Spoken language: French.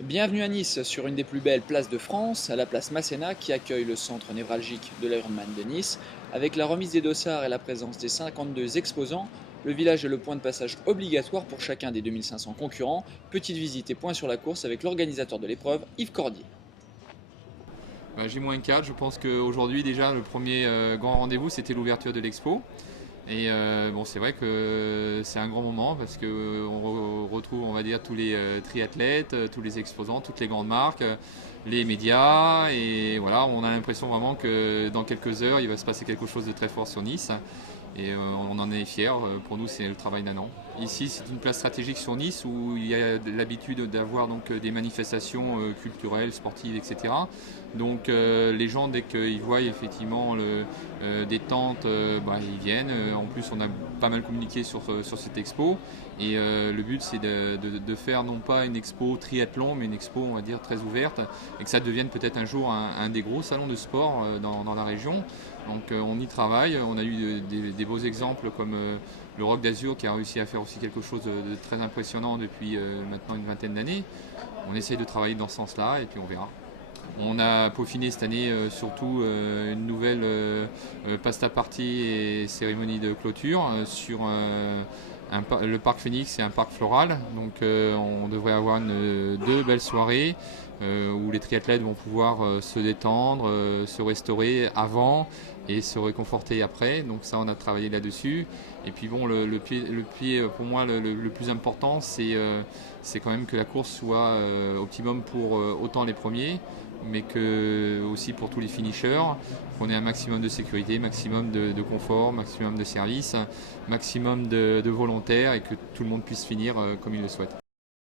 Bienvenue à Nice, sur une des plus belles places de France, à la place Masséna, qui accueille le centre névralgique de l'Ironman de Nice. Avec la remise des dossards et la présence des 52 exposants, le village est le point de passage obligatoire pour chacun des 2500 concurrents. Petite visite et point sur la course avec l'organisateur de l'épreuve, Yves Cordier. J-4, je pense qu'aujourd'hui déjà le premier grand rendez-vous c'était l'ouverture de l'expo. Et bon, c'est vrai que c'est un grand moment parce qu'on retrouve, on va dire, tous les triathlètes, tous les exposants, toutes les grandes marques, les médias. Et voilà, on a l'impression vraiment que dans quelques heures, il va se passer quelque chose de très fort sur Nice. Et on en est fiers. Pour nous, c'est le travail d'un an. Ici, c'est une place stratégique sur Nice où il y a l'habitude d'avoir donc des manifestations culturelles, sportives, etc. Donc les gens, dès qu'ils voient effectivement des tentes, ils viennent. En plus, on a pas mal communiqué sur cette expo. Et le but, c'est de faire non pas une expo triathlon, mais une expo, on va dire, très ouverte. Et que ça devienne peut-être un jour un des gros salons de sport dans la région. Donc on y travaille. On a eu des beaux exemples comme le Rock d'Azur qui a réussi à faire aussi quelque chose de très impressionnant depuis maintenant une vingtaine d'années. On essaye de travailler dans ce sens-là et puis on verra. On a peaufiné cette année surtout une nouvelle pasta party et cérémonie de clôture sur le parc Phoenix et un parc floral. Donc on devrait avoir deux belles soirées où les triathlètes vont pouvoir se détendre, se restaurer avant et se réconforter après. Donc ça, on a travaillé là-dessus. Et puis bon, le pied pour moi, le plus important, c'est quand même que la course soit optimum pour autant les premiers, mais que aussi pour tous les finishers, qu'on ait un maximum de sécurité, maximum de confort, maximum de service, maximum de volontaires et que tout le monde puisse finir comme il le souhaite.